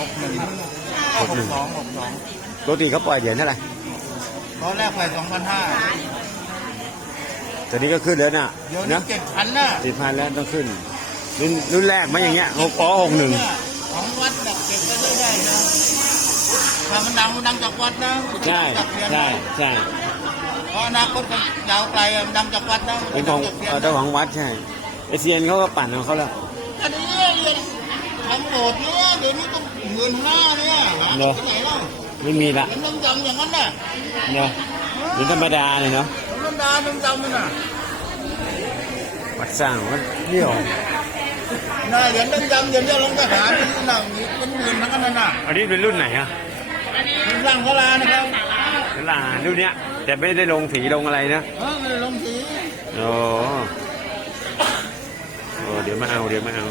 หกหนึ่งหกหนึ่ง สองหกสองปกติเขาปล่อยเหรียญเท่าไหร่ตอนแรกไปสองพันห้าตอนนี้ก็ขึ้นแล้วน่ะเดี๋ยวนี้นะเจ็ดพันน่ะสี่พันแล้วต้องขึ้น รุ่นรุ่นแรกไหมอย่างเงี้ยหกอ๋อหกหนึ่งของวัดแบบเก็บไปเรื่อยๆนะถ้ามันดังมันดังจากวัดนะใช่จากเรียนนะใช่ใช่เพราะอนาคตมันยาวไกลอะมันดังจากวัดนะเป็นของจากเรียนเออนะเจ้าของวัดใช่เอเซียนเขาก็ปั่นของเขาแล้วอันนี้เรียนทำโบสถ์เนี่ยเดี๋ยวนี้ต้องห มื่นห้าเนี่ยหาเหรอที่ไหนเล่าไม่มีละเห็นดำๆอย่างนั้นน่ะเนาะเหรียญธรรมดาเลยเนาะธรรมดาดำๆมันน่ะวัดสร้างวัดเดี่ยวน่าเหรียญดำๆเหรียญเดียวลงไปหาเป็นหนังเป็นหมื่นทั้งนั้นน่ะอันนี้เป็นรุ่นไหนอะเป็นร่างพลานะครับรุ่นลารุ่นเนี้ยแต่ไม่ได้ลงสีลงอะไรนะเออไม่ได้ลงสีโอ้โอ้เดี๋ยวมาเอาเดี๋ยวมาเอา